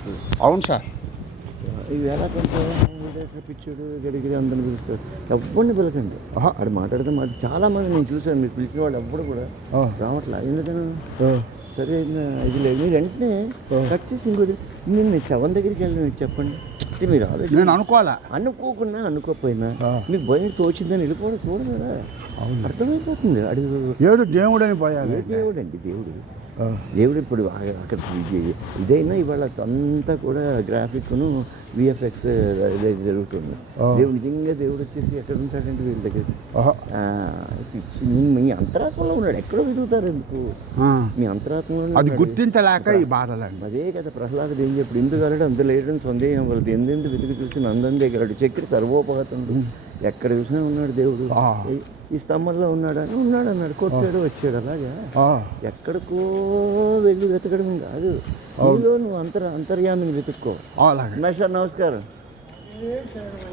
ఇప్పుడు. అవును సార్. ఇవి ఎలా పిచ్చాడు గడిగిరి అందరిని పిలుస్తారు. ఎవరిని పిలకండి. అక్కడ మాట్లాడితే చాలామంది నేను చూశాను, మీరు పిలిచిన వాళ్ళు ఎవ్వరు కూడా రావట్లా. ఎందుకని సరే ఇది లేదు, మీరు వెంటనే కట్ చేసి ఇంకోటి నేను శవం దగ్గరికి వెళ్ళిన చెప్పండి. మీరు ఆలోచన నేను అనుకోవాలా, అనుకోకుండా అనుకోకపోయినా మీకు భయం తోచిందని వెళ్ళిపోవడం చూడదు కదా, అర్థమైపోతుంది. ఏడు దేవుడు అని పోయాలి. దేవుడు అండి, దేవుడు ఇప్పుడు అక్కడ ఇదైనా ఇవాళ అంతా కూడా గ్రాఫిక్ను విఎఫ్ఎక్స్ జరుగుతుంది. దేవుడు నిజంగా దేవుడు వచ్చేసి ఎక్కడ ఉంటాడంటే వీళ్ళ దగ్గర మీ అంతరాత్మలో ఉన్నాడు. ఎక్కడో వెతుకుతారు ఎందుకు? మీ అంతరాత్మలో అది గుర్తించలేక ఈ బాధలండి. అదే కదా ప్రహ్లాదుడు ఏం చెప్పాడు, ఎందుకలడు అంత లేడని సందేహం వలదు, ఎందెందు వెతికి చూసి నందందే గలడు చక్రి సర్వోపగతండు. ఎక్కడ చూసినా ఉన్నాడు దేవుడు. ఈ స్తంభంలో ఉన్నాడని ఉన్నాడన్నాడు, కొట్టాడు వచ్చాడు. అలాగా ఎక్కడికో వెళ్ళి వెతకడం కాదు, నువ్వు అంతర్యామిని వెతుక్కో. సార్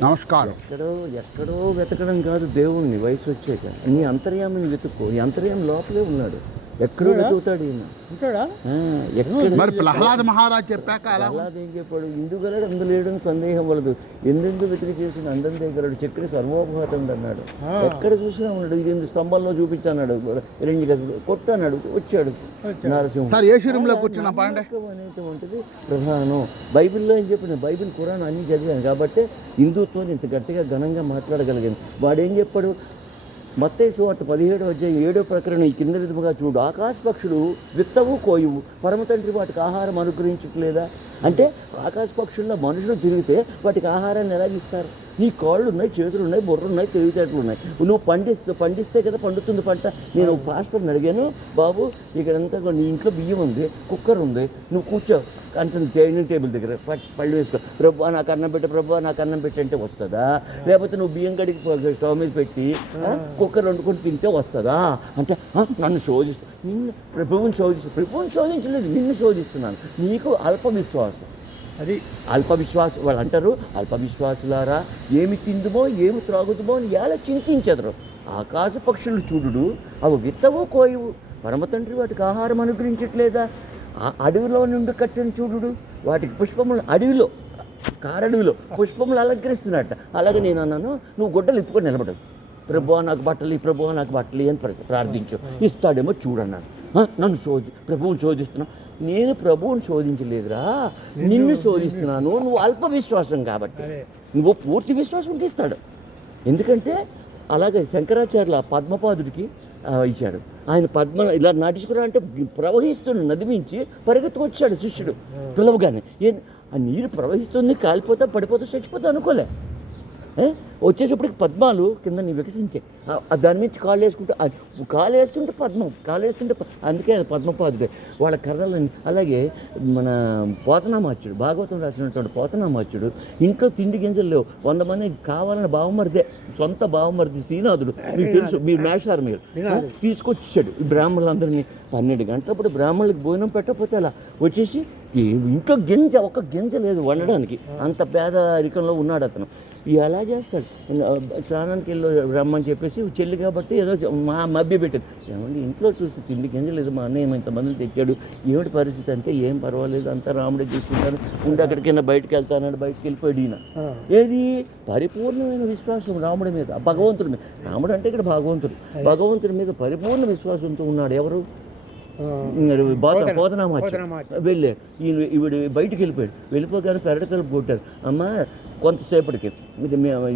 నమస్కారం. ఎక్కడో వెతకడం కాదు దేవుణ్ణి వయసు వచ్చాక. నీ అంతర్యామిని వెతుక్కో. నీ అంతర్యామి లోపలే ఉన్నాడు, ఎక్కడో వెతుకుతాడు ఈయన. మరి ప్రహ్లాద మహారాజ్ చెప్పాక ప్రహ్లాద్ ఏం చెప్పాడు, ఇందుగలడు అందులేడని సందేహం వలదు, ఎందెందు వెతికి చేసిన అందం దగ్గరడు చక్రి సర్వోపఘాతం అన్నాడు. ఎక్కడ చూసినా ఉన్నాడు. ఇది స్తంభంలో చూపించాడు, రెండు గదులు కొట్టన్నాడు, వచ్చాడు నరసింహ. అనేటువంటిది ప్రధానం. బైబిల్లో ఏం చెప్పిన, బైబిల్ ఖురాన్ అన్ని చదివాను కాబట్టి హిందుత్వాన్ని ఇంత గట్టిగా ఘనంగా మాట్లాడగలిగాను. వాడేం చెప్పాడు, మత్తయి సువార్త 17:7 ప్రకరణ ఈ కింద విధముగా చూడు, ఆకాశ పక్షులు విత్తవు కోయువు, పరమ తండ్రి వాటికి ఆహారం అనుగ్రహించట్లేదా? అంటే ఆకాశ పక్షుల్లో మనుషులు తిరిగితే వాటికి ఆహారాన్ని ఎలా ఇస్తారు? నీ కాళ్ళు ఉన్నాయి, చేతులు ఉన్నాయి, బుర్రలు ఉన్నాయి, తెలివితేటలు ఉన్నాయి. నువ్వు పండిస్తే కదా పండుతుంది పంట. నేను పాస్టర్ని అడిగాను, బాబు ఇక్కడంతా నీ ఇంట్లో బియ్యం ఉంది, కుక్కర్ ఉంది, నువ్వు కూర్చో కొంచెం డైనింగ్ టేబుల్ దగ్గర పళ్ళు వేసుకో, ప్రభు నాకు అన్నం పెట్టు, ప్రభు నాకు అన్నం పెట్టి అంటే వస్తుందా? లేకపోతే నువ్వు బియ్యం కడిగి స్టవ్ మీద పెట్టి కుక్కర్ వండుకొని తింటే వస్తుందా? అంటే నన్ను శోధిస్తా, నిన్ను ప్రభువుని శోధించలేదు, నిన్ను శోధిస్తున్నాను. నీకు అల్ప విశ్వాసం. అది అల్పవిశ్వాసం. వాళ్ళు అంటారు, అల్పవిశ్వాసులారా ఏమి తిందుమో ఏమి త్రాగుతుమో అని ఎలా చింతించదరు. ఆకాశ పక్షులు చూడుడు, అవి విత్తవు కోయవు, పరమతండ్రి వాటికి ఆహారం అనుగ్రహించట్లేదా? అడవిలో నుండి కట్టిన చూడుడు, వాటికి పుష్పములు అడవిలో కారడవిలో పుష్పములు అలంకరిస్తున్నట్ట. అలాగే నేను అన్నాను, నువ్వు గుడ్డలు ఇప్పుకొని నిలబడదు, ప్రభువా నాకు బట్టలు, ప్రభువా నాకు బట్టలు అని ప్రార్థించు, ఇస్తాడేమో చూడన్నాను. నన్ను ప్రభువుని శోధిస్తున్నాను. నేను ప్రభువుని శోధించలేదురా, నిన్ను శోధిస్తున్నాను. నువ్వు అల్ప విశ్వాసం కాబట్టి. నువ్వు పూర్తి విశ్వాసం తీస్తాడు. ఎందుకంటే అలాగే శంకరాచార్యుల పద్మపాదుడికి ఇచ్చాడు. ఆయన ఇలా నడుచుకురా అంటే ప్రవహిస్తున్న నది మించి పరిగెత్తుకొచ్చాడు శిష్యుడు పిలవగానే. ఆ నీరు ప్రవహిస్తుంది, కాలిపోతా పడిపోతా చచ్చిపోతా అనుకోలే. వచ్చేటప్పటికి పద్మాలు కింద వికసించే, దాని నుంచి కాళ్ళు వేస్తుంటే పద్మం, అందుకే పద్మపాదుడే. వాళ్ళ కర్రలని. అలాగే మన పోతనామాచ్యుడు, భాగవతం రాసినటువంటి పోతనామాచ్యుడు ఇంట్లో తిండి గింజలు లేవు, 100 మంది కావాలని బావమరిదే, సొంత బావమరిది శ్రీనాథుడు, మీకు తెలుసు, మీరు మేషారు, మీరు తీసుకొచ్చాడు ఈ బ్రాహ్మణులందరినీ. 12 గంటలప్పుడు బ్రాహ్మణులకు భోజనం పెట్టకపోతే అలా వచ్చేసి ఇంట్లో ఒక్క గింజ లేదు వండడానికి, అంత పేదరికంలో ఉన్నాడు అతను. ఎలా చేస్తాడు? స్నానానికి వెళ్ళి రమ్మని చెప్పేసి చెల్లి కాబట్టి ఏదో మభ్య పెట్టాడు. ఏమండి ఇంట్లో చూస్తే తిండి గింజ లేదు, మా అన్నయ్య ఇంతమందిని తెచ్చాడు, ఏమిటి పరిస్థితి అంటే ఏం పర్వాలేదు, అంతా రాముడే చూసుకుంటాను, ఉండి అక్కడికైనా బయటకు వెళ్తానని బయటకు వెళ్ళిపోయాడు ఈయన. ఏది పరిపూర్ణమైన విశ్వాసం రాముడి మీద, భగవంతుడి మీద. రాముడు అంటే ఇక్కడ భగవంతుడి మీద పరిపూర్ణ విశ్వాసంతో ఉన్నాడు. ఎవరు? పోతనామాచ్యుడు వెళ్ళాడు. ఈవిడ బయటికి వెళ్ళిపోగానే పెరటకలుపు కొట్టారు. అమ్మ కొంతసేపటికి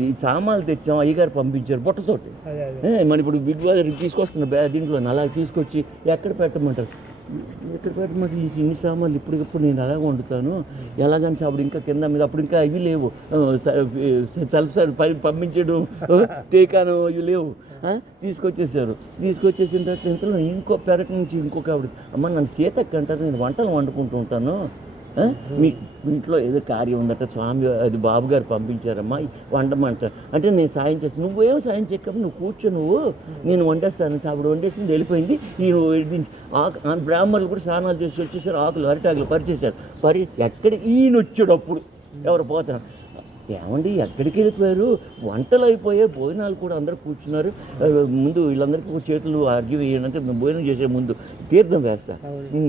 ఈ సామాన్లు తెచ్చాం, అయ్యగారు పంపించారు బుట్టతోటి. మన ఇప్పుడు బిగ్ బాజార్ తీసుకొస్తున్న దీంట్లో అలా తీసుకొచ్చి ఎక్కడ పెట్టమంటారు, ఇన్ని సామాన్లు ఇప్పటికప్పుడు నేను అలాగే వండుతాను, ఎలాగంటే అప్పుడు ఇంకా కింద మీద అప్పుడు ఇంకా ఇవి లేవు, సెల్ఫ్ పంపించడం తేకాను ఇవి లేవు. తీసుకొచ్చేసిన తర్వాత ఇంతలో ఇంకో పెరట నుంచి ఇంకొక ఆవిడ, అమ్మ నన్ను సీతక్క అంటారు, నేను వంటలు వండుకుంటూ ఉంటాను, మీ ఇంట్లో ఏదో కార్యం ఉందట, స్వామి అది బాబు గారు పంపించారమ్మా వండమంటారు అంటే నేను సాయం చేస్తాను. నువ్వేమో సాయం చేయకపోతే నువ్వు కూర్చో, నేను వండేస్తాను. ఆవిడ వండేసింది, వెళ్ళిపోయింది. ఈయన బ్రాహ్మణులు కూడా స్నానాలు చేసి వచ్చేసారు, అరిటాకులు పరిచేశారు. ఎక్కడికి ఈయన వచ్చాడు అప్పుడు, ఎవరు పోతారు ఏమండి ఎక్కడికి వెళ్ళిపోయారు, వంటలు అయిపోయాయి, భోజనాలు కూడా అందరూ కూర్చున్నారు. ముందు వీళ్ళందరికీ కూడా చేతులు అర్ఘ్యం వేయండి అంటే భోజనం చేసే ముందు తీర్థం వేస్తారు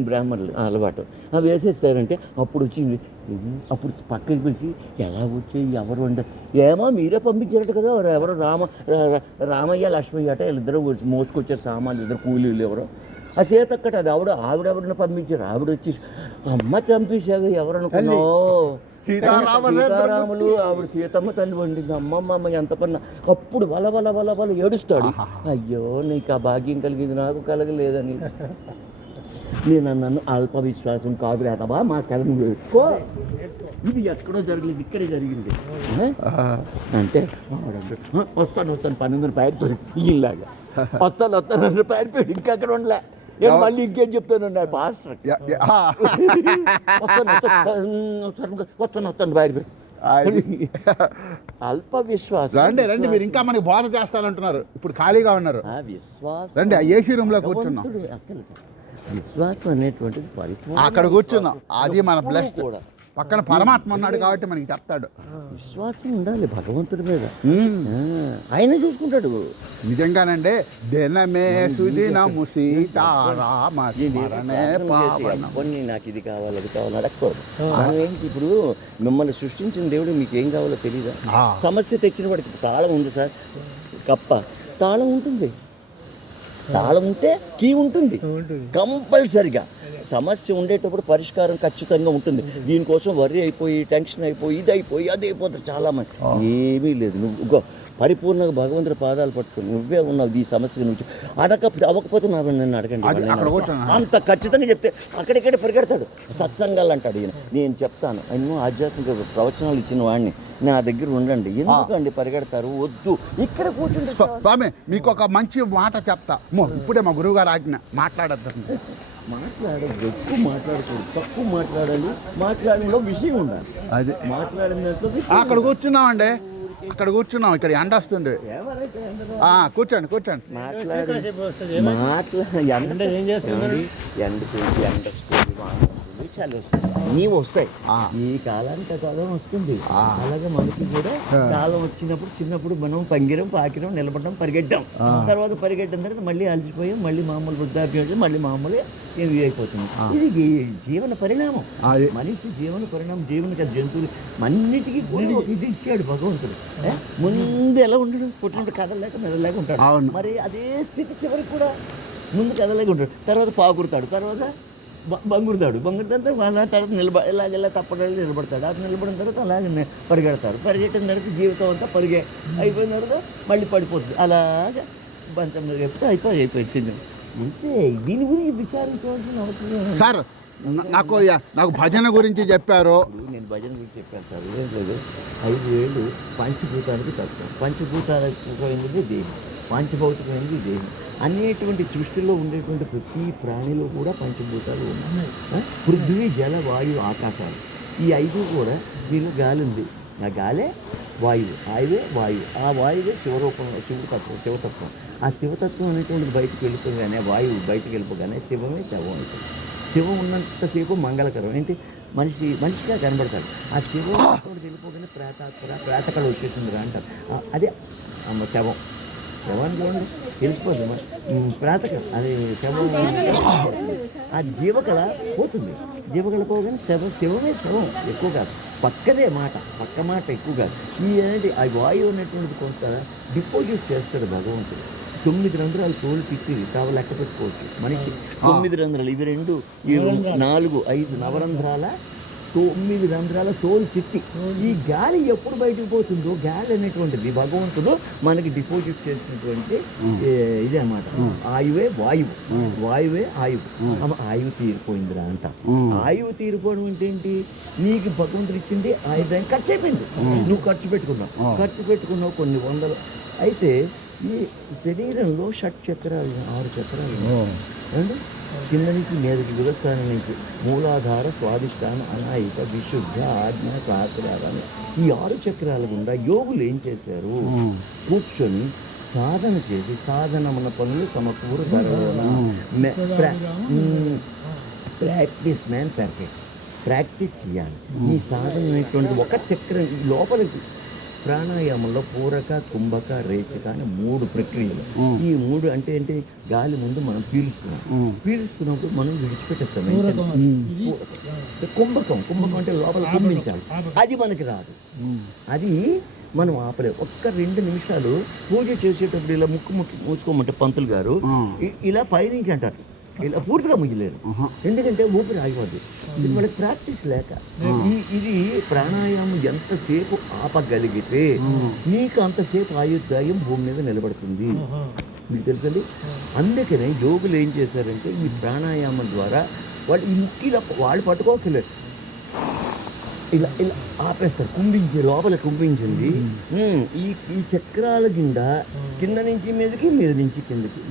బ్రాహ్మణులు అలవాటు. అవి వేసేస్తారంటే అప్పుడు వచ్చింది, అప్పుడు పక్కకి పిలిచి ఎలా వచ్చాయి ఎవరు వండారు, ఏమో మీరే పంపించారట కదా, ఎవరో రామయ్య లక్ష్మయ్య అట వీళ్ళిద్దరూ మోసుకొచ్చారు సామాన్లు, ఇద్దరు కూలీలు ఎవరో. ఆ సీతక్కట అది ఆవిడెవరిని పంపించారు, ఆవిడ వచ్చి అమ్మ చంపేశారు ఎవరనుకున్నావు, సీతారాములు ఆవిడ సీతమ్మ తల్లి వండింది, అమ్మమ్మ ఎంత పన్న. అప్పుడు వల ఏడుస్తాడు, అయ్యో నీకు ఆ భాగ్యం కలిగింది నాకు కలగలేదని. నేను నన్ను అల్ప విశ్వాసం కాదు రేతబా మా కథను నేర్చుకో, ఇది ఎక్కడో జరగలేదు ఇక్కడే జరిగింది అంటే వస్తాను 12 పారిపోయాడు, ఇలాగా వస్తాను పారిపోయాడు, ఇంకా అక్కడ ఉండలే. మళ్ళీ ఇంకేం చెప్తాను పాస్టర్ వస్తాను పారిపోయాడు. అల్ప విశ్వాసం. రండి మీరు ఇంకా మనకి బోధ చేస్తానంటున్నారు, ఇప్పుడు ఖాళీగా ఉన్నారు, విశ్వాసం రండి ఏసీ రూమ్ లో కూర్చున్నాం. విశ్వాసం అనేటువంటిది పరిపూర్ణ, అక్కడ కూర్చున్నాం, అది మన బ్లెస్డ్. పక్కన పరమాత్మ ఉన్నాడు కాబట్టి మనకి చెప్తాడు. విశ్వాసం ఉండాలి భగవంతుడి మీద, ఆయన చూసుకుంటాడు. నిజంగానండి, దినమే సుదినము సీతారామ కొన్ని నాకు ఇది కావాలి అది కావాలి అడగకూడదు. ఏంటి ఇప్పుడు మిమ్మల్ని సృష్టించిన దేవుడు మీకు ఏం కావాలో తెలియదా? సమస్య తెచ్చిన వాడికి తాళం ఉంది సార్, కప్ప తాళం ఉంటుంది, తాళం ఉంటే కీ ఉంటుంది కంపల్సరిగా. సమస్య ఉండేటప్పుడు పరిష్కారం ఖచ్చితంగా ఉంటుంది. దీనికోసం వర్రీ అయిపోయి టెన్షన్ అయిపోయి ఇది అయిపోయి అది అయిపోతుంది చాలామంది. ఏమీ లేదు, నువ్వు పరిపూర్ణంగా భగవంతుడి పాదాలు పట్టుకుని నువ్వే ఉన్నావు ఈ సమస్య నుంచి. అవ్వకపోతే నన్ను అడగండి, అంత ఖచ్చితంగా చెప్తే అక్కడిక్కడే పరిగెడతాడు. సత్సంగాలు అంటాడు ఈయన, నేను చెప్తాను ఎన్నో ఆధ్యాత్మిక ప్రవచనాలు ఇచ్చిన వాడిని, నా దగ్గర ఉండండి, ఎందుకండి పరిగెడతారు, వద్దు ఇక్కడ కూర్చుంటే. స్వామి మీకు ఒక మంచి మాట చెప్తా, ఇప్పుడే మా గురువు గారు ఆజ్ఞ, మాట్లాడద్దు. మాట్లాడద్దు, ఎక్కువ మాట్లాడకూడదు, తక్కువ మాట్లాడాలి, మాట్లాడడంలో విషయం ఉండాలి. అది మాట్లాడిన దాంట్లో అక్కడ కూర్చున్నామండి, అక్కడ కూర్చున్నాం, ఇక్కడ ఎండ వస్తుంది, కూర్చోండి కూర్చోండి. నీవు వస్తాయి, ఈ కాలానికి కాలం వస్తుంది. అలాగే మనకి కూడా కాలం వచ్చినప్పుడు చిన్నప్పుడు మనం పంగిరం పాకిరం నిలబడడం పరిగెట్టాం, తర్వాత పరిగెట్టిన తర్వాత మళ్ళీ అలసిపోయాం, మళ్ళీ మామూలు వృద్ధాప్యం మళ్ళీ మామూలు ఇది అయిపోతుంది. ఇది జీవన పరిణామం, మనిషి జీవన పరిణామం. జీవనకి జంతువులు అన్నిటికీ ఇది ఇచ్చాడు భగవంతుడు. ముందు ఎలా ఉండడు, పుట్టినట్టు కదలలేక మెదలేక ఉంటాడు, మరి అదే స్థితి చివరికి కూడా ముందు కదలేక ఉంటాడు, తర్వాత పాకురుతాడు, తర్వాత బంగురుతాడు తర్వాత ఇలాగెలా తప్పడానికి నిలబడతాడు, అది నిలబడిన తర్వాత అలాగే పరిగెట్టిన తర్వాత జీవితం అంతా అయిపోయిన తర్వాత మళ్ళీ పడిపోతుంది. అలాగే పంచంలో చెప్తే అయిపోయింది సిద్ధం. అంతే, దీని గురించి విచారించవలసిన అవసరం సార్. నాకు భజన గురించి చెప్పారు, నేను భజన గురించి చెప్పాను సార్. ఏం లేదు, 5 వేలు పంచభూతానికి తత్వం, పంచభూతాలకి దేహం, పంచభౌతికమైనది దేహం అనేటువంటి సృష్టిలో ఉండేటువంటి ప్రతి ప్రాణిలో కూడా పంచభూతాలు ఉన్నాయి. పృథ్వీ జల వాయు ఆకాశాలు, ఈ 5 కూడా దీనిలో గాలి ఉంది, ఆ గాలే వాయువు, వాయువు, ఆ వాయువే శివరూపంలో శివతత్వం. ఆ శివతత్వం అనేటువంటిది బయటికి వెళ్ళిపోగానే, వాయువు బయటికి వెళ్ళిపోగానే శివమే శవం అవుతుంది. శివం ఉన్నంతసేపు మంగళకరం, ఏంటి మనిషిగా కనబడతాడు. ఆ శివం వెళ్ళిపోగానే ప్రేతకళ వచ్చేసిందిరా అంటారు, అదే శవం. శవాన్ని చూడండి తెలిసిపోతుంది, ప్రాతకం అది శవం. ఆ జీవకళ పోతుంది, జీవకళ పోగానే శవమే శవం ఎక్కువ కాదు, పక్క మాట ఎక్కువ కాదు. ఈ అనేది ఆ వాయువు అనేటువంటిది కొంత డిపాజిట్ చేస్తాడు భగవంతుడు. 9 రంధ్రాలు తోలు తిప్పి లెక్క పెట్టుకోవచ్చు మనిషి. 9 రంధ్రాలు, ఇవి 2, 4, 5 నవరంధ్రాల 9 రంధ్రాల తోలు తిప్పి ఈ గాలి ఎప్పుడు బయటకు పోతుందో, గాలి అనేటువంటిది భగవంతుడు మనకి డిపాజిట్ చేసినటువంటి ఇదే అన్నమాట. ఆయువే వాయువు, వాయువే ఆయువు. ఆయువు తీరిపోయిందిరా అంట. ఆయువు తీరిపోవడం అంటే ఏంటి, నీకు భగవంతుడు ఇచ్చింది ఆయుధాన్ని ఖర్చు అయిపోయింది, నువ్వు ఖర్చు పెట్టుకున్నావు కొన్ని వందలు. అయితే ఈ శరీరంలో 6 చక్రాలు 6 చక్రాలు అండి, కింద నుంచి మీదకి వివస్థానం నుంచి మూలాధార స్వాధిష్టాన అనాయిక విశుద్ధ ఆజ్ఞ సహస్రాలని ఈ 6 చక్రాల గుండా యోగులు ఏం చేశారు, కూర్చొని సాధన చేసి సాధనమున పనులు సమకూరు ప్రాక్టీస్ మ్యాన్ పర్ఫెక్ట్. ప్రాక్టీస్ చేయాలి. ఈ సాధన అనేటువంటి ఒక చక్రం ఈ లోపలికి ప్రాణాయామంలో పూరక, కుంభక, రేచక అని 3 ప్రక్రియలు. ఈ 3 అంటే ఏంటి? గాలి ముందు మనం పీలుస్తున్నప్పుడు మనం విడిచిపెట్టేస్తాం. కుంభకం అంటే లోపల కుంభించాలి. అది మనకి రాదు, అది మనం ఆపలేము. ఒక్క 2 నిమిషాలు పూజ చేసేటప్పుడు ఇలా ముక్కు మూసుకోమంటే పంతులు గారు ఇలా పైనుంచి అంటారు, ఇలా పూర్తిగా ముయ్యలేరు. ఎందుకంటే ఊపిరి ఆగిపోద్ది. ఇది మనకి ప్రాక్టీస్ లేక. ఇది ప్రాణాయామం ఎంతసేపు ఆపగలిగితే నీకు అంతసేపు ఆయుర్దాయం భూమి మీద నిలబడుతుంది. మీకు తెలుసండి. అందుకనే యోగులు ఏం చేశారంటే ఈ ప్రాణాయామం ద్వారా వాళ్ళు ఈ ముక్కిలో వాళ్ళు పట్టుకోకలేదు, ఇలా ఇలా ఆపేస్తారు. లోపల కుంభించింది. ఈ చక్రాల కింద నుంచి మీదకి, మీద నుంచి కిందకి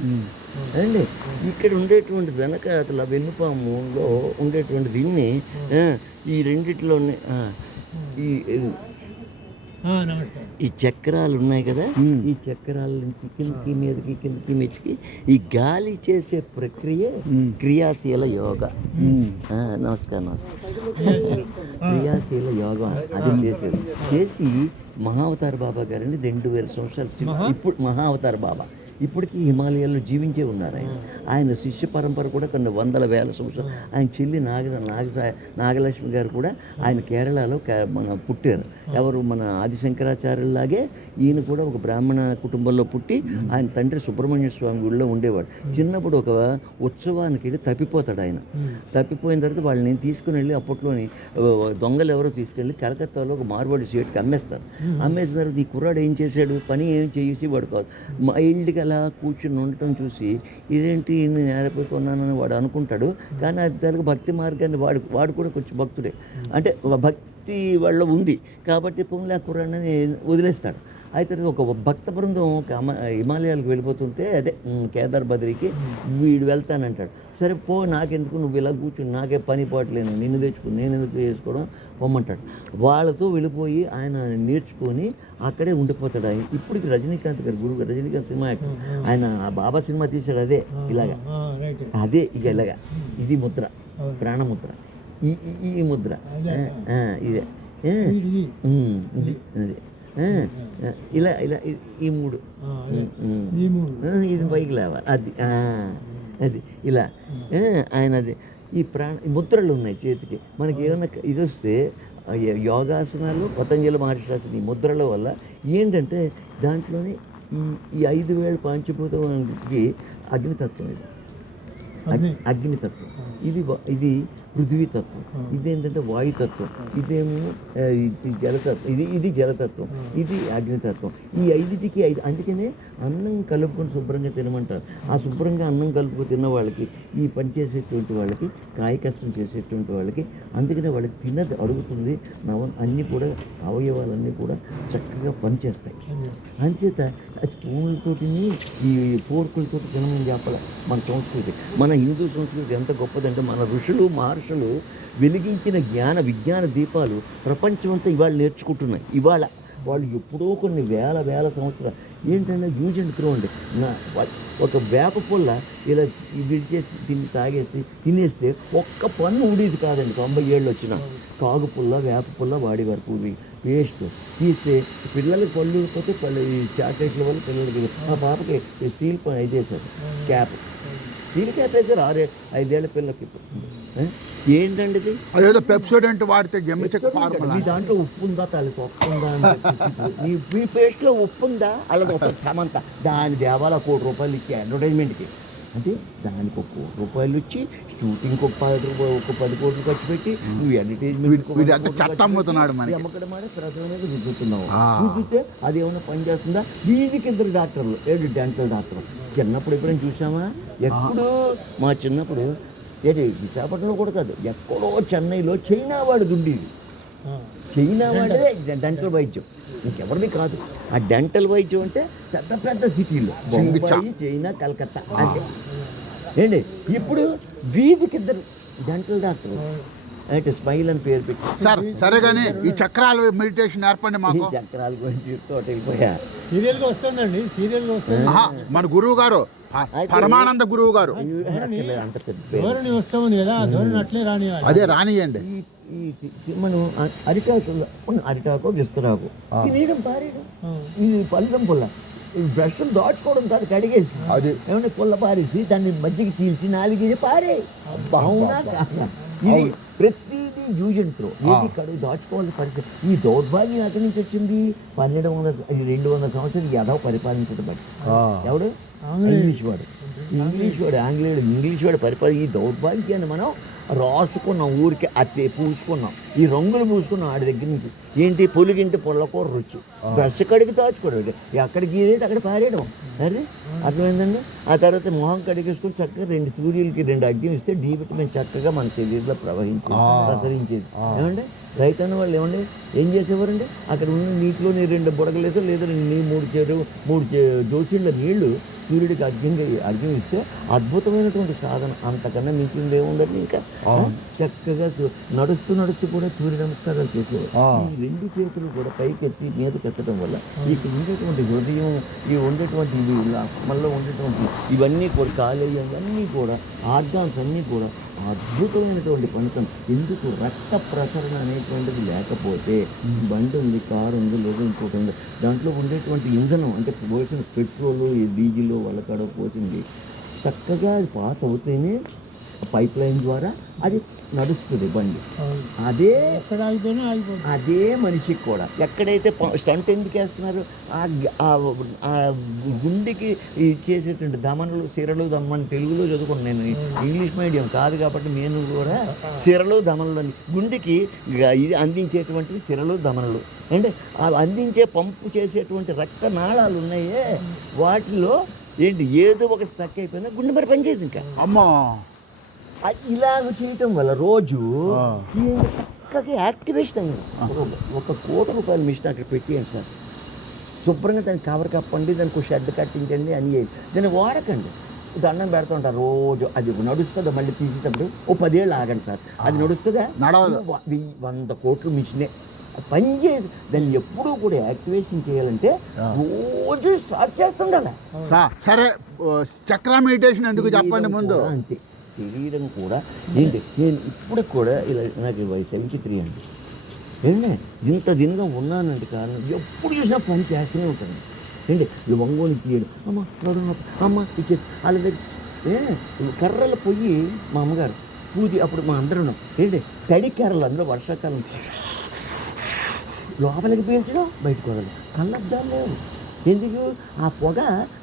అండి. ఇక్కడ ఉండేటువంటి వెనక అసలు వెన్నుపాములో ఉండేటువంటి దీన్ని ఈ రెండిట్లోనే ఈ చక్రాలు ఉన్నాయి కదా, ఈ చక్రాల నుంచి కిందకి మీదకి, కిందకి మెచ్చికి ఈ గాలి చేసే ప్రక్రియ క్రియాశీల యోగ. నమస్కారం. క్రియాశీల యోగం అది చేసి మహావతార్ బాబా గారిని 2000 సంవత్సరాలు ఇప్పుడు మహావతార్ బాబా ఇప్పటికీ హిమాలయాల్లో జీవించే ఉన్నారు. ఆయన శిష్య పరంపర కూడా కొన్ని 100,000 సంవత్సరాలు. ఆయన చెల్లి నాగలక్ష్మి గారు కూడా ఆయన కేరళలో మన పుట్టారు. ఎవరు? మన ఆదిశంకరాచార్యులాగే ఈయన కూడా ఒక బ్రాహ్మణ కుటుంబంలో పుట్టి ఆయన తండ్రి సుబ్రహ్మణ్య స్వామి గుడిలో ఉండేవాడు. చిన్నప్పుడు ఒక ఉత్సవానికి వెళ్ళి తప్పిపోతాడు. ఆయన తప్పిపోయిన తర్వాత వాళ్ళని తీసుకుని వెళ్ళి అప్పట్లోని దొంగలు ఎవరో తీసుకెళ్ళి కలకత్తాలో ఒక మార్వాడి స్వీట్కి అమ్మేస్తారు. అమ్మేసిన తర్వాత ఈ కుర్రాడు ఏం చేశాడు? పని ఏం చేసి వాడు కాదు, మైల్డ్గా అలా కూర్చుని ఉండటం చూసి ఇదేంటి నేను నేరపోతున్నానని వాడు అనుకుంటాడు. కానీ అది దానికి భక్తి మార్గాన్ని వాడు కూడా కొంచెం భక్తుడే, అంటే భక్తి వాళ్ళ ఉంది కాబట్టి పొంగులే కుర్రాడని వదిలేస్తాడు. అయితే ఒక భక్త బృందం హిమాలయాలకు వెళ్ళిపోతుంటే అదే కేదార్ బద్రీకి వీడు వెళ్తానంటాడు. సరే పో, నాకెందుకు, నువ్వు ఇలా కూర్చుని నాకే పని పాటలేను, నిన్ను తెచ్చుకుని నేను ఎందుకు చేసుకోవడం, పొమ్మంటాడు. వాళ్ళతో వెళ్ళిపోయి ఆయన నేర్చుకొని అక్కడే ఉండిపోతాడు. ఆయన ఇప్పటికి రజనీకాంత్ గారు గురువు, రజనీకాంత్ సినిమా యాక్టర్, ఆయన బాబా సినిమా తీశాడు. ఇలాగా అదే ఇక ఇలాగా ఇది ముద్ర, ప్రాణముద్ర, ఈ ముద్ర ఇదే ఇది ఇలా ఇలా ఈ 3 ఇది పైకి లేవాలి. అది ఇలా ఆయన అది ఈ ముద్రలు ఉన్నాయి చేతికి. మనకి ఏమన్నా ఇది వస్తే యోగాసనాలు పతంజలి మహర్షి రాసిన ఈ ముద్రల వల్ల ఏంటంటే దాంట్లోనే ఈ 5,000 పంచభూతానికి అగ్నితత్వం, అగ్నితత్వం, ఇది పృథ్వీతత్వం, ఇదేంటంటే వాయుతత్వం, ఇదేమో జలతత్వం, ఇది జలతత్వం, ఇది అగ్నితత్వం. ఈ 5టికి అందుకనే అన్నం కలుపుకొని శుభ్రంగా తినమంటారు. ఆ శుభ్రంగా అన్నం కలుపుకొని తిన్న వాళ్ళకి, ఈ పని చేసేటువంటి వాళ్ళకి, కాయ కష్టం చేసేటువంటి వాళ్ళకి, అందుకనే వాళ్ళకి తిన్నది అడుగుతుంది. అన్నీ కూడా అవయవాలన్నీ కూడా చక్కగా పనిచేస్తాయి. అంచేత స్పూన్లతోటి ఈ ఫోర్కులతో తినమని చెప్పాలి. మన సంస్కృతి, మన హిందూ సంస్కృతి ఎంత గొప్పదంటే మన ఋషులు మహర్షులు వెలిగించిన విజ్ఞాన దీపాలు ప్రపంచమంతా ఇవాళ నేర్చుకుంటున్నాయి. ఇవాళ వాళ్ళు ఎప్పుడో కొన్ని వేల సంవత్సరాలు ఏంటంటే యూజ్ అండ్ త్రో అండి. ఒక వేప పుల్ల ఇలా విడిచేసి తినేస్తే ఒక్క పన్ను ఊడేది కాదండి. 90 ఏళ్ళు వచ్చిన కాగు పుల్ల, వేప పుల్ల వాడేవారు పూర్వీ. పేస్ట్ తీస్తే పిల్లలకి పళ్ళు పోతే ఈ చాక్లెట్ల వల్ల పిల్లలకి, ఆ పాపకి స్టీల్ ఇది వేశారు, క్యాప్, స్టీల్ క్యాప్ వేశారు 5 ఏళ్ల పిల్లలకి. ఏంటండి ఇది? అదేదో పెప్సోడెంట్ వాడితే మీ దాంట్లో ఉప్పు ఉందా, తలకి ఉప్పు ఉందా, మీ పేస్ట్లో ఉప్పు ఉందా, అలాగే ఒక సమంత దాని దేవాల ₹1 కోటి ఇచ్చి అడ్వర్టైజ్మెంట్కి, అంటే దానికి ₹1 కోటి ఇచ్చి షూటింగ్కి ఒక 10 కోట్లు ఖర్చు పెట్టి నువ్వు అడ్వర్టైజ్మెంట్ అమ్మకడమాడే ప్రజల మీద రుద్దుతున్నావు. రుద్దితే అది ఏమైనా పని చేస్తుందా? వీధికి 2 డాక్టర్లు, 7 డెంటల్ డాక్టర్లు. చిన్నప్పుడు ఎప్పుడైనా చూసామా? ఎప్పుడు మా చిన్నప్పుడు విశాఖపట్నంలో కూడా కాదు, ఎక్కడో చెన్నైలో చైనా వాడిది ఉండేది. చైనా వాడే డెంటల్ వైద్యం, ఇంకెవరిది కాదు. ఆ డెంటల్ వైద్యం అంటే పెద్ద సిటీలో, బొంబాయి, చైనా, కలకత్తా అంటే ఏంటి. ఇప్పుడు వీధికి 2 డెంటల్ డాక్టర్లు, అంటే స్మైల్ అని పేరు పెట్టి. సరే కానీ ఈ చక్రాలు మెడిటేషన్ ఏర్పడి మాకు చక్రాల గురించి వెళ్ళిపోయా. సీరియల్గా వస్తుందండి, సీరియల్గా వస్తుంది. మన గురువు గారు పరమానంద గురువు గారు ధోరణి వస్తుంది కదా, ధోరణి అట్లే రానివ్వాలి. అదే రానియండి. మనం అరిటాకు అరిటాకు విస్తరాకు తినేయడం పారేయడం, ఇది పల్లెం పుల్ల, బ్రష్ దాచుకోవడం కాదు, కడిగేసి అది ఏమన్నా పుల్ల పారేసి దాన్ని మజ్జిగ చీల్చి నాలుగేసి పారే. అవునా కాదా? ఇది ప్రతిదీ యూజ్ అండ్ త్రో. ఏది కడుగు దాచుకోవాలి పరిస్థితి. ఈ దౌర్భాగ్యం ఎక్కడి నుంచి వచ్చింది? 200 సంవత్సరాలు యాదవ్ పరిపాలించడం బట్టి. ఎవడు? ఇంగ్లీష్ వాడు ఆంగ్లేయుడు ఇంగ్లీష్ వాడు ఈ దౌర్భాగ్యాన్ని మనం రాసుకున్నాం, ఊరికి అత్తే పూసుకున్నాం, ఈ రంగులు పూసుకున్నాం ఆడి దగ్గర నుంచి. ఏంటి? పొలిగింటి పొల్లకూర రుచి, బ్రష్ కడిగి దాచుకోవడం, ఎక్కడ గీరేది అక్కడ పారేయడం. అదే అర్థమైందండి. ఆ తర్వాత మొహం కడిగేసుకొని చక్కగా 2 సూర్యులకి 2 అగ్ని ఇస్తే డి విటమిన్ చక్కగా మన శరీరంలో ప్రసరించేది. ఏమండి రైతన్న వాళ్ళు ఏం చేసేవారండి? అక్కడ ఉన్న నీటిలో 2 బుడగలేదో లేదా 3 దోసిళ్ళ నీళ్లు సూర్యుడికి అర్ఘ్యం ఇస్తే అద్భుతమైనటువంటి సాధన. అంతకన్నా మించింది ఏముండదు. ఇంకా చక్కగా నడుస్తూ కూడా సూర్య నమస్కారాలు చేసేవారు. ఈ 2 చేతులు కూడా పైకెత్తి మీదకి ఎత్తడం వల్ల ఇక్కడ ఉండేటువంటి హృదయం, ఈ ఉండేటువంటి మళ్ళీ ఉండేటువంటి ఇవన్నీ కూడా కాలేయం అన్నీ కూడా ఆర్గాన్స్ అన్నీ కూడా అద్భుతమైనటువంటి పనితం. ఎందుకు? రక్త ప్రసరణ అనేటువంటిది లేకపోతే బండి ఉంది, కారు ఉంది, లేదా ఇంకోటి ఉంది, దాంట్లో ఉండేటువంటి ఇంధనం అంటే పోసిన పెట్రోలు, డీజిల్ వాళ్ళకాడ పోసింది చక్కగా అది పాస్ అవుతేనే పైప్ లైన్ ద్వారా అది నడుస్తుంది బండి. అదే మనిషికి కూడా ఎక్కడైతే స్టంట్ ఎందుకు వేస్తున్నారు? ఆ గుండెకి చేసేటువంటి దమనలు, సిరలు, దమని తెలుగులో చదువుకున్నాను నేను, ఇంగ్లీష్ మీడియం కాదు కాబట్టి నేను కూడా సిరలు దమనలు అని గుండెకి ఇది అందించేటువంటివి సిరలు దమనలు అంటే అందించే పంపు చేసేటువంటి రక్త నాళాలు ఉన్నాయే, వాటిలో ఏంటి ఏదో ఒక స్టక్ అయిపోయినా గుండె మరి పనిచేయదు. ఇంకా అమ్మా ఇలాగ చేయటం వల్ల రోజు చక్కగా యాక్టివేషన్ అయింది. 1 కోటి రూపాయల మిషన్ అక్కడ పెట్టేయండి సార్, శుభ్రంగా దాన్ని కవర్ కప్పండి, దానికి షెడ్ కట్టించండి అని దాన్ని వాడకండి. దండం పెడుతూ ఉంటారు రోజు. అది నడుస్తుందా? మళ్ళీ తీసేటప్పుడు 10 ఏళ్ళు ఆగండి సార్, అది నడుస్తుందా? 100 కోట్ల మిషనే పనిచేయదు. దాన్ని ఎప్పుడూ కూడా యాక్టివేషన్ చేయాలంటే రోజు స్టార్ట్ చేస్తుండాలి. సరే, చక్ర మెడిటేషన్ ఎందుకు చెప్పండి ముందు. అంతే, శరీరం కూడా ఏంటి, నేను ఇప్పుడు కూడా ఇలా నాకు వయసు 73 అండి. ఇంత దినంగా ఉన్నానంటే కారణం ఎప్పుడు చూసినా పని చేస్తూనే ఉంటాను. ఏంటి వంగోని తీయడం, అమ్మ ఇచ్చేది వాళ్ళ దగ్గర కర్రలు పొయ్యి మా అమ్మగారు పూజ అప్పుడు మా అందరం ఏంటి తడి కర్రలు, అందులో వర్షాకాలం లోపలికి పీల్చడం, బయటకు వదలడం, కళ్ళద్దాలు లేవు. ఎందుకు? ఆ పొగ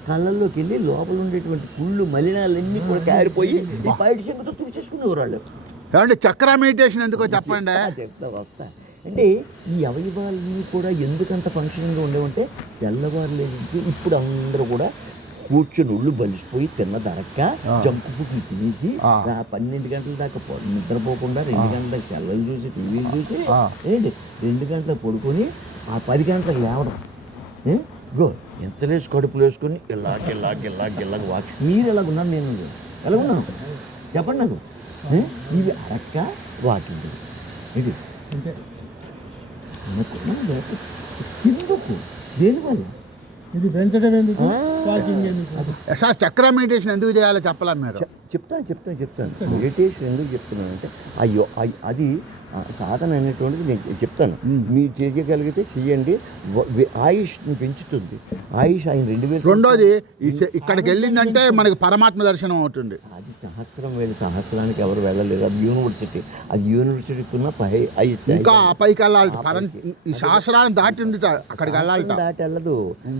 కళ్ళల్లోకి వెళ్ళి లోపల ఉండేటువంటి పుళ్ళు మలినాలన్నీ కూడా కారిపోయి ఈ బయట చెంగుతో తుడిచేసుకునేవారు వాళ్ళు. ఏమంటే చక్ర మెడిటేషన్ ఎందుకో చెప్పండి. వస్తా అంటే ఈ అవయవాలన్నీ కూడా ఎందుకంత ఫంక్షన్గా ఉండేవంటే తెల్లవారులేంటి ఇప్పుడు అందరూ కూడా కూర్చొని ఒళ్ళు బలిసిపోయి తిన్న దరక్క జంకు ఫుడ్లు తినేసి 12 గంటల దాకా నిద్రపోకుండా 2 గంటల దాకా సెల్లలు చూసి టీవీలు చూసి ఏంటి 2 గంటలకు పడుకొని ఆ 10 గంటలకు లేవడం. ఎంత లేచి కడుపులు వేసుకొని ఇలాగ వాకి మీరు ఎలాగ ఉన్నాను, నేను ఎలా ఉన్నాను చెప్పండి నాకు. ఇది అరక్క వాకింగ్ ఇది ఎందుకు? దేనివల్ల? ఇది పెంచడం ఎందుకు? సార్ చక్ర మెడిటేషన్ ఎందుకు చేయాలో చెప్పలే మీరు. చెప్తాను మెడిటేషన్ ఎందుకు చెప్తున్నానంటే అయ్యో అది సాధన అనేటువంటిది నేను చెప్తాను. మీరు చేయగలిగితే చెయ్యండి, ఆయుష్ని పెంచుతుంది. ఆయుష్ ఆయన 2000. రెండోది ఇక్కడికి వెళ్ళిందంటే మనకి పరమాత్మ దర్శనం అవుతుంది. అది సహస్రానికి ఎవరు వెళ్ళలేరు. అది యూనివర్సిటీకి ఉన్న ఇంకా పైకి వెళ్ళాలి. ఈ శాస్త్రాన్ని దాటి ఉంది అక్కడికి వెళ్ళాలి. దాటి వెళ్ళదు,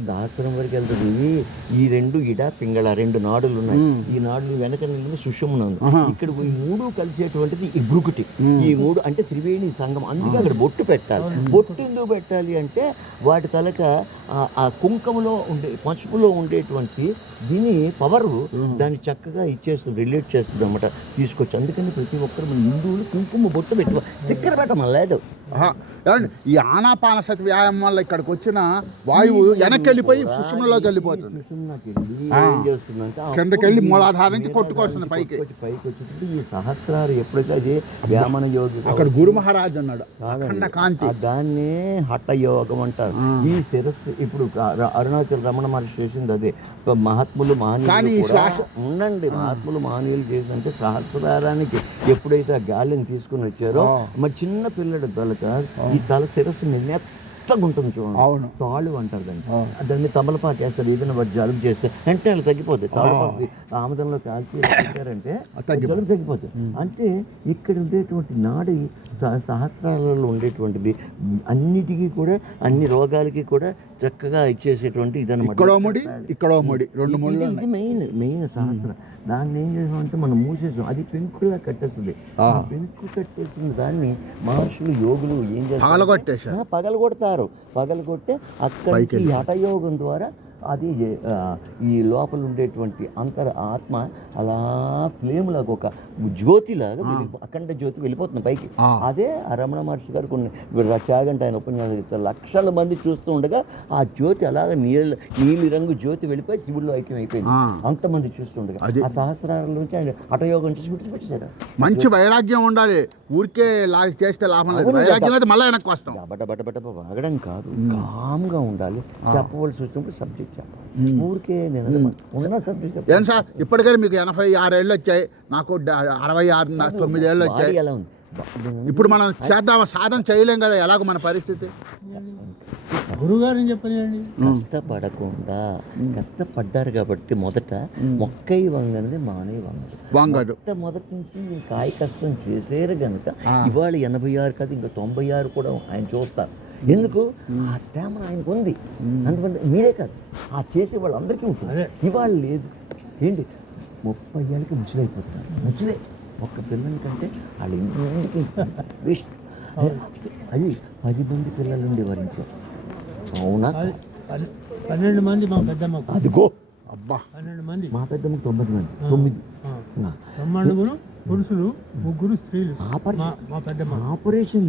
సహస్రం వరకు వెళ్తుంది. ఈ 2 ఇడ పింగళ 2 నాడులు ఉన్నాయి. ఈ నాడులు వెనక సుషుమ్నందు, ఇక్కడ ఈ 3 కలిసేటువంటిది ఈ భృకుటి. ఈ 3 అంటే త్రివేణి సంగం. అందుకే అక్కడ బొట్టు పెట్టాలి. బొట్టు ఎందుకు పెట్టాలి అంటే వాటి తలక ఆ కుంకుమలో ఉండే పసుపులో ఉండేటువంటి దీని పవరు దాన్ని చక్కగా ఇచ్చేస్తుంది, రిలేట్ చేస్తుంది అన్నమాట, తీసుకొచ్చి. అందుకని ప్రతి ఒక్కరు మన హిందువులు కుంకుమ బొట్టు పెట్టుకో, స్టిక్కర్ పెట్టమని లేదు. ఏమండి ఈ ఆనాపానసతి వ్యాయామం వల్ల ఇక్కడికి వచ్చిన వాయువు వెనక్కి వెళ్ళిపోయి సుషుమ్నలోకి వెళ్ళిపోతుంది. సుషుమ్నకి వెళ్ళి ఆ. ఏం చేస్తుందంటే కిందకి వెళ్ళి మూలాధారం నుంచి కొట్టుకొస్తుంది పైకి. వచ్చేటప్పుడు ఈ సహస్రాలు ఎప్పుడైతే అది వ్యామన యోగి అక్కడ గురు మహారాజ్ అన్నాడు అఖండ కాంతి. దాన్నే హఠయోగం అంటారు. ఈ శిరస్సు ఇప్పుడు అరుణాచల్ రమణ మహర్షి చేసింది అదే. మహాత్ములు కానీ మహనీయులు ఈ కూడా శ్వాస ఉండండి, మహాత్ములు మహనీయులు చేసిందంటే సహస్రారానికి ఎప్పుడైతే ఆ గాలిని తీసుకుని వచ్చారో మరి చిన్న పిల్లడు తలక ఈ తల శిరస్సు మెత్తగా ఉంటుంది చూడండి. అవును. తాళ్ళు అంటారు దాన్ని తమలపాకు వేస్తారు. ఏదైనా వాటి జలుబు చేస్తే వెంటనే అలా తగ్గిపోతాయి. తమలపాకు ఆముదంలో కాల్చి పెట్టారంటే జలుబు తగ్గిపోతుంది. అంటే ఇక్కడ ఉండేటువంటి నాడి సహస్రాలలో ఉండేటువంటిది అన్నిటికీ కూడా అన్ని రోగాలకి కూడా చక్కగా ఇచ్చేసేటువంటి ఇదన్నమాట. ఇక్కడో ముడి రెండు ముళ్ళు. ఇది మెయిన్ సహస్రం. దాన్ని ఏం చేసామంటే మనం మూసేసాం, అది పెంకులా కట్టేస్తుంది. పెంకు కట్టేసిన దాన్ని మహర్షులు యోగులు ఏం చేస్తారు, పగలగొట్టే అక్కడికి హఠయోగం ద్వారా అది ఈ లోపల ఉండేటువంటి ఆత్మ అలా ఫ్లేమ్లాగా ఒక జ్యోతిలాగా అఖండ జ్యోతి వెళ్ళిపోతుంది పైకి. అదే ఆ రమణ మహర్షి గారు కొన్ని చాగంట ఆయన ఉపన్యాసం లక్షల మంది చూస్తూ ఉండగా ఆ జ్యోతి అలాగ నీలి రంగు జ్యోతి వెళ్ళిపోయి శివుడిలో ఐక్యం అయిపోయింది. అంతమంది చూస్తుండగా ఆ సహస్రాల నుంచి ఆయన హఠయోగం చేసి విడిచిపెట్టేశారు. మంచి వైరాగ్యం ఉండాలి, ఊరికే చేస్తే లాభం లేదు. వైరాగ్యం అయితే మళ్ళీ వెనక్కి వస్తాం. బట్ట వాగడం కాదు, కామ్గా ఉండాలి. చెప్పవలసి వచ్చినప్పుడు సబ్జెక్ట్ చెప్పాలి. ఊరికే ఉన్న సబ్జెక్ట్. ఏం సార్ ఇప్పటికైనా మీకు 86 ఏళ్ళు వచ్చాయి, నాకు 66-9 ఏళ్ళు వచ్చాయి. ఎలా ఉంది ఇప్పుడు మనం చేద్దాం, సాధన చేయలేం కదా, ఎలాగో మన పరిస్థితి. గురుగారు చెప్పండి. కష్టపడ్డారు కాబట్టి మొదట మొక్కై వంగనది మానై వంగదు. మొదటి నుంచి కాయ కష్టం చేసేరు కనుక ఇవాళ 86 కాదు ఇంకా 96 కూడా ఆయన చూస్తారు. ఎందుకు ఆ స్టామినా ఆయనకు ఉంది. అందువల్ల మీరే కాదు ఆ చేసే వాళ్ళందరికీ ఉంటుంది. ఇవాళ లేదు. ఏంటి 30 ఏళ్ళకి ముసలైపోతున్నారు. ముసలే ఒక్క పిల్లల కంటే వాళ్ళు ఇంటికి వేస్ట్. అది 10 మంది పిల్లలు ఉండేవారు ఇంట్లో. అవునా? 12 మంది మా పెద్దమ్మకు. అదిగో అబ్బా 12 మంది. మా పెద్దమ్మకు 9 మంది. 9 పురుషులు 3 స్త్రీలు. మా పెద్దమ్మ ఆపరేషన్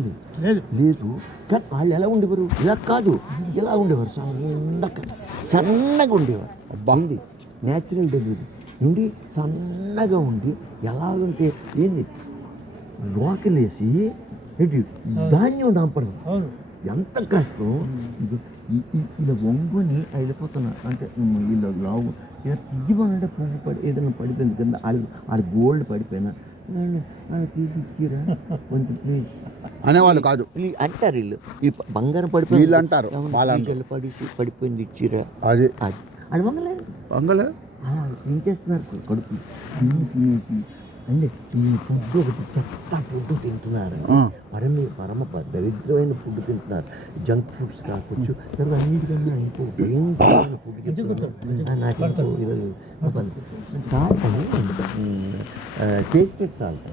లేదు. కానీ వాళ్ళు ఎలా ఉండేవారు? ఇలా కాదు, ఇలా ఉండేవారు. సన్నగా ఉండేవారు. బాగుంది. న్యాచురల్ డెలివరీ నుండి సన్నగా ఉండి ఎలాగంటే ఏంది లోకలేసి ధాన్యం దంపడం ఎంత కష్టం. ఇలా వంగుని వెళ్ళిపోతున్నా అంటే ఇలా లావు ఇలా తీయమనంటే పువ్వు పడి ఏదైనా పడిపోయింది కింద ఆడ గోల్డ్ పడిపోయినా వాళ్ళు తీసి ఇచ్చిరా కొంచెం ప్లీజ్ అనేవాళ్ళు కాదు అంటారు. వీళ్ళు ఈ బంగారం పడిపోయి వీళ్ళు అంటారు పడిపోయింది ఇచ్చిరా. అది అది వంగలేదు. ఏం చేస్తున్నారు కొడుకు అంటే ఈ ఫుడ్ ఒకటి చెత్త ఫుడ్ తింటున్నారు. పరమ దరిద్రమైన ఫుడ్ తింటున్నారు. జంక్ ఫుడ్స్ కావచ్చు. తర్వాత అన్నిటికన్నా ఇంకో భయంకరమైన ఫుడ్ తింటున్నారు. నాకు ఈరోజు టేస్టెడ్ సాల్ట్.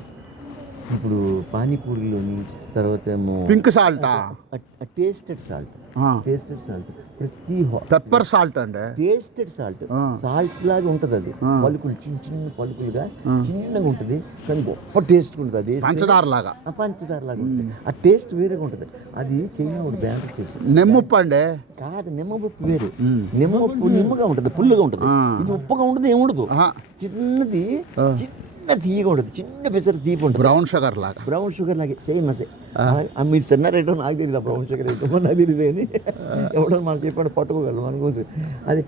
ఇప్పుడు పానీపూరిలోని తర్వాత ఏమో పింక్ సాల్ట్, టేస్టెడ్ సాల్ట్ ప్రతి పెప్పర్ సాల్ట్ అంటే టేస్టెడ్ సాల్ట్ లాగా ఉంటుంది. అది పలుకులు చిన్న పలుకులుగా చిన్నగా ఉంటుంది కానీ గొప్ప టేస్ట్ ఉంటుంది. అది పంచదార లాగా ఉంటుంది. ఆ టేస్ట్ వేరేగా ఉంటుంది. అది చైనా ఒకటి బ్యాన్ చేసి నిమ్మప్పు అండి కాదు, నిమ్మపప్పు వేరు. నిమ్మపప్పు నిమ్మగా ఉంటుంది, పుల్లుగా ఉంటుంది. ఇది ఉప్పుగా ఉండదు, ఏముండదు. చిన్నది చిన్న తీయగా ఉంటుంది, చిన్న పెసర తీపి ఉంటుంది. బ్రౌన్ షుగర్ లాగే సేమ్ అదే. మీరు చిన్నారేటో నాకు తెలియదు, బ్రౌన్ షుగర్ ఏంటో నాకు తెలియదు అని ఎవడో మనకు చెప్పాడు పట్టుకోగలరు మనకు. అది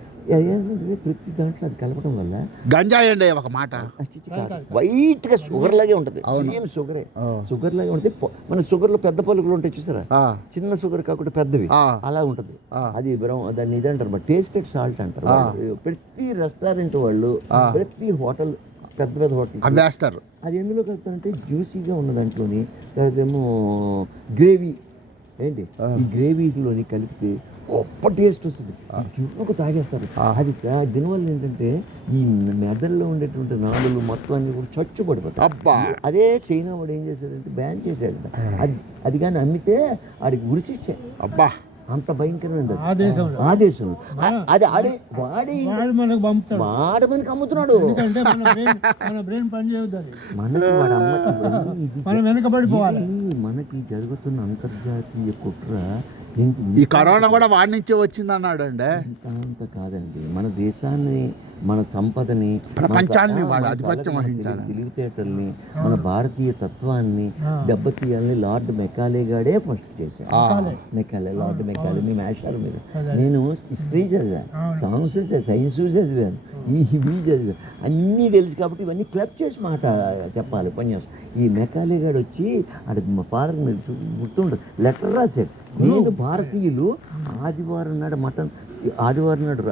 ప్రతి దాంట్లో అది కలపడం వల్ల గంజాయి అండి ఒక మాట వైట్గా షుగర్ లాగే ఉంటుంది. సేమ్ షుగర్ లాగే ఉంటుంది. మన షుగర్లో పెద్ద పలుకులు ఉంటాయి చూసారా, చిన్న షుగర్ కాకుండా పెద్దవి అలా ఉంటుంది. అది దాన్ని ఇది అంటారు టేస్టెడ్ సాల్ట్ అంటారు. ప్రతి రెస్టారెంట్ వాళ్ళు ప్రతి హోటల్ పెద్ద హోటల్ అది వేస్తారు. అది ఎందులో కలుపుతారంటే జ్యూసీగా ఉన్న దాంట్లోని ఏమో గ్రేవీ ఏంటి ఈ గ్రేవీలోని కలిపితే గొప్ప టేస్ట్ వస్తుంది. జ్యూకు తాగేస్తారు. అది దీనివల్ల ఏంటంటే ఈ మెదడులో ఉండేటువంటి నాడులు మొత్తం అన్ని కూడా చచ్చు పడిపోతాయి. అదే చైనా వాడు ఏం చేశాడంటే బ్యాన్ చేశాడు. అది కానీ అమ్మితే వాడికి ఉరిచిచ్చాడు. అబ్బా అంత భయంకరమైనది ఆ దేశంలో ఆ దేశంలో అది వాడి వాడు మనకు పంపుతాడు. వాడు మనకి అమ్ముతున్నాడు. ఎందుకంటే మన బ్రెయిన్ పని చేయొద్దు, మనకి వాడు అమ్మకి ఇది మనం వెనకబడిపోవాలి. మనకి జరుగుతున్న అంతర్జాతీయ కుట్ర ఈ కరోనా కూడా వాడి నుంచే వచ్చింది అన్నాడు అండి. అంత కాదండి, మన దేశాన్ని, మన సంపదని, ప్రపంచాన్ని వాడు ఆధిపత్యం వహించాలి. తెలివితేటల్ని, మన భారతీయ తత్వాన్ని దెబ్బతీయాలని లార్డ్ మెకాలే గాడే ఫస్ట్ చేశాడు. లార్డ్ మెకాలే మేము వేశారు మీరు. నేను హిస్టరీ చదివాను, సాంగ్స్ చదివాను, సైన్స్ చదివాను, ఇవి చదివాను, అన్నీ తెలుసు కాబట్టి ఇవన్నీ క్లబ్ చేసి మాట చెప్పాలి ఉపన్యాసం. ఈ మెకాలే గాడు వచ్చి అక్కడ మా ఫాదర్ మీరు గుర్తుండదు లెటర్ రాశాడు. నేను భారతీయులు ఆదివారం నాడు ఆదివారం నాడు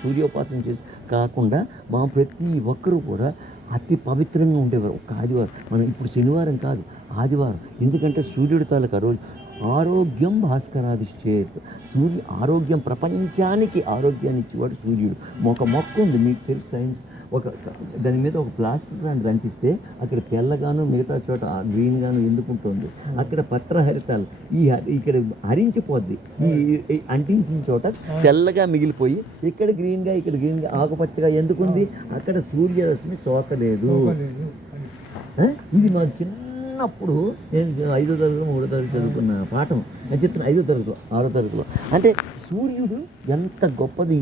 సూర్యోపాసన చేసి కాకుండా మా ప్రతి ఒక్కరూ కూడా అతి పవిత్రంగా ఉండేవారు. ఒక ఆదివారం, మనం ఇప్పుడు శనివారం కాదు ఆదివారం, ఎందుకంటే సూర్యుడి తాలూకు రోజు. ఆరోగ్యం భాస్కరాదిశ్చేత్, సూర్యు ఆరోగ్యం, ప్రపంచానికి ఆరోగ్యాన్ని ఇచ్చేవాడు సూర్యుడు. ఒక మొక్క ఉంది మీకు తెలుసు, సైన్స్, దాని మీద ఒక ప్లాస్టిక్ లాంటిది అంటిస్తే అక్కడ తెల్లగాను మిగతా చోట గ్రీన్గాను ఎందుకుంటుంది, అక్కడ పత్రహరితాలు ఇక్కడ హరించిపోద్ది. ఈ అంటించిన చోట తెల్లగా మిగిలిపోయి ఇక్కడ గ్రీన్గా ఆకుపచ్చగా ఎందుకుంది, అక్కడ సూర్యరశ్మి సోకలేదు. ఇది మా చిన్నప్పుడు నేను 5వ తరగతిలో 3వ తరగతి చదువుకున్న పాఠం. నేను చెప్తున్నా 5వ తరగతిలో 6వ తరగతిలో. అంటే సూర్యుడు ఎంత గొప్పది.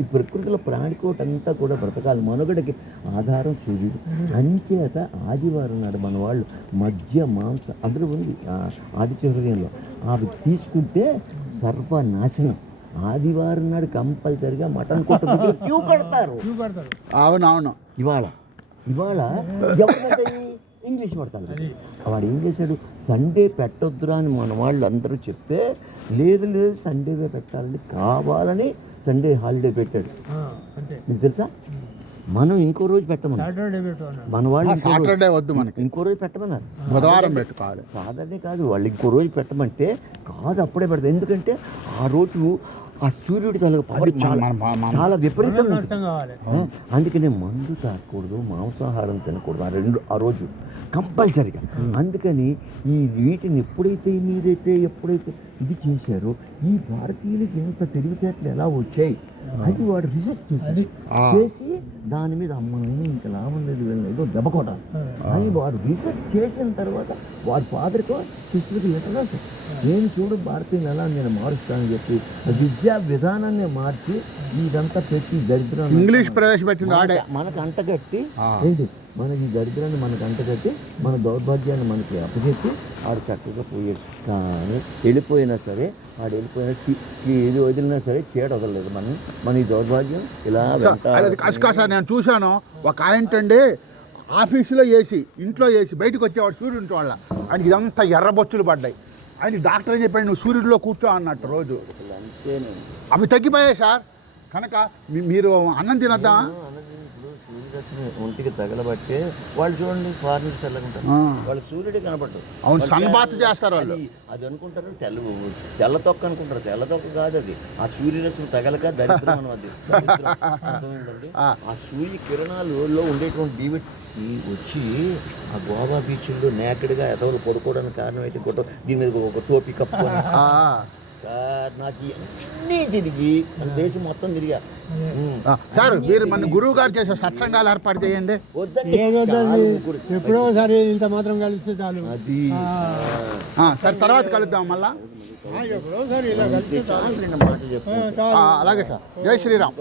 ఈ ప్రకృతిలో ప్రాణికోటంతా కూడా బ్రతకాలి, మనుగడకి ఆధారం సూర్యుడు. అంచేత ఆదివారం నాడు మన వాళ్ళు మధ్య మాంస అందులో ఉంది ఆదిత్య హృదయంలో, అవి తీసుకుంటే సర్వనాశనం. ఆదివారం నాడు కంపల్సరిగా మటన్ కొట్టు దగ్గర క్యూ కడతారు. అవునవును. ఇవాళ ఇంగ్లీష్ పడతాను. వాడు ఏం చేశాడు, సండే పెట్టొద్దురా అని మన వాళ్ళు అందరూ చెప్తే లేదు సండేవే పెట్టాలని కావాలని సండే హాలిడే పెట్టాడు. మీకు తెలుసా, మనం ఇంకో రోజు పెట్టమన్నారు మన వాళ్ళు. సాటర్డే వద్దు మనకి, ఇంకో రోజు పెట్టమన్నారు. బుధవారం పెట్టుకోవాలి. సాటర్డే కాదు, వాళ్ళు ఇంకో రోజు పెట్టమంటే కాదు అప్పుడే పెడతారు. ఎందుకంటే ఆ రోజు ఆ సూర్యుడి తాలూకు పవర్ చాలా విపరీతంగా. అందుకనే మందు తాగకూడదు, మాంసాహారం తినకూడదు ఆ రోజు కంపల్సరిగా. అందుకని వీటిని ఎప్పుడైతే ఇది చేశారో ఈ భారతీయులకి ఇంత తెలివితేటలు ఎలా వచ్చాయి అది వాడు రీసెర్చ్ చేసి దాని మీద అమ్మని ఇంకా లాభం లేదు ఏదో దెబ్బ కొట్టాలి అని వాడు రీసెర్చ్ చేసిన తర్వాత వాడి ఫాదర్తో శిష్యుడికి లెటర్ రాశారు. నేను చూడు భారతీయులు ఎలా నేను మారుస్తానని చెప్పి విద్యా విధానాన్ని మార్చి ఇదంతా పెట్టి దరిద్రం ఇంగ్లీష్ ప్రవేశపెట్టింది మనకు అంటగట్టి ఏంటి, మన ఈ దరిద్రాన్ని మనకు అంటగట్టి మన దౌర్భాగ్యాన్ని మనకి అప్పచెప్పి ఆడు చక్కగా పోయాడు. కానీ వెళ్ళిపోయినా సరే ఏది వదిలినా సరే చీడ వదలలేదు మన ఈ దౌర్భాగ్యం ఇలా. సార్ నేను చూశాను ఒక ఏంటండి, ఆఫీసులో ఏసీ, ఇంట్లో ఏసీ, బయటకు వచ్చేవాడు సూర్యుడి వాళ్ళ ఆయనకి ఇదంతా ఎర్రబొచ్చులు పడ్డాయి. ఆయన డాక్టర్ అని చెప్పాడు నువ్వు సూర్యుడిలో కూర్చో అన్నట్టు రోజు. అవి తగ్గిపోయాయి సార్. కనుక మీరు అన్నం తినద్దా, ఒంటికి తగలబట్టే వాళ్ళు చూడండి ఫారినర్స్ ఎలాగుంటారు, వాళ్ళకి సూర్యుడే కనపడదు. అవును, సన్ బాత్ చేస్తారు వాళ్ళు. అది అనుకుంటారు తెల్ల తొక్క అనుకుంటారు, తెల్ల తొక్క కాదు అది. ఆ సూర్యరశ్మి తగలక దరిద్రం అది అర్థమైందండి. ఆ సూర్య కిరణాలలో ఉండేటువంటి డీవిట్ వచ్చి ఆ గోవా బీచ్లో నేకడ్గా ఎదవలు పడుకోవడానికి కారణం అయితే దీని మీద ఒక టోపీ కప్పు సార్. నాకు అన్నీ తిరిగి మన దేశం మొత్తం తిరిగా. సార్ మీరు మన గురువు గారు చేసే సత్సంగాలు ఏర్పాటు చేయండి. ఎప్పుడో సరే ఇంత మాత్రం కలిస్తే చాలు. అది సార్ తర్వాత కలుద్దాం మళ్ళా. అలాగే సార్. జై శ్రీరామ్.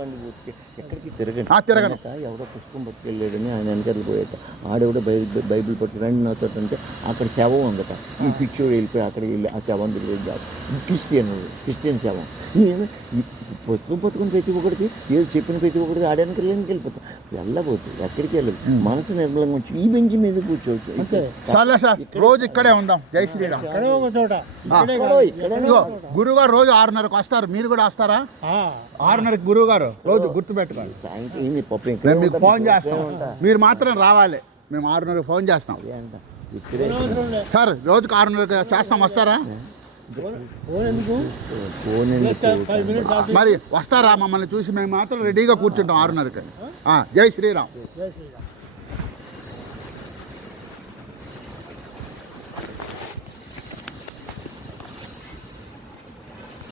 ఎక్కడికి తిరగండి. ఎవడో పుష్పం పట్టుకెళ్ళాడని ఆయన వెనకాల పోయాట. ఆడెవడో బైబిల్ పట్టు రండి నాతో అంటే అక్కడ శవం ఉందట. ఈ పిచ్చోడు వెళ్ళిపోయి అక్కడికి వెళ్ళి ఆ శవం తిరిగి క్రిస్టియన్ శవం. నేను పట్టుకుని ప్రతి ఒక్కడికి ఏదో చెప్పిన ప్రతి ఒక్కడికి ఆడడానికి వెళ్ళిపోతా. వెళ్ళబోతు ఎక్కడికి వెళ్ళదు. మనసు నిర్మలంగా వచ్చి ఈ బెంచ్ మీద కూర్చోవచ్చు. రోజు ఇక్కడే ఉందాం. జై శ్రీరామ్. గురువు గారు రోజు 6:30కి వస్తారు, మీరు కూడా వస్తారా? 6:30కి గురువు గారు రోజు గుర్తుపెట్టుకోండి. మేము మీకు ఫోన్ చేస్తాం, మీరు మాత్రం రావాలి. మేము 6:30కి ఫోన్ చేస్తాం సార్. రోజుకి 6:30కి చేస్తాం, వస్తారా? మరి వస్తారా? మమ్మల్ని చూసి మేము మాత్రం రెడీగా కూర్చుంటాం 6:30కి. జై శ్రీరామ్.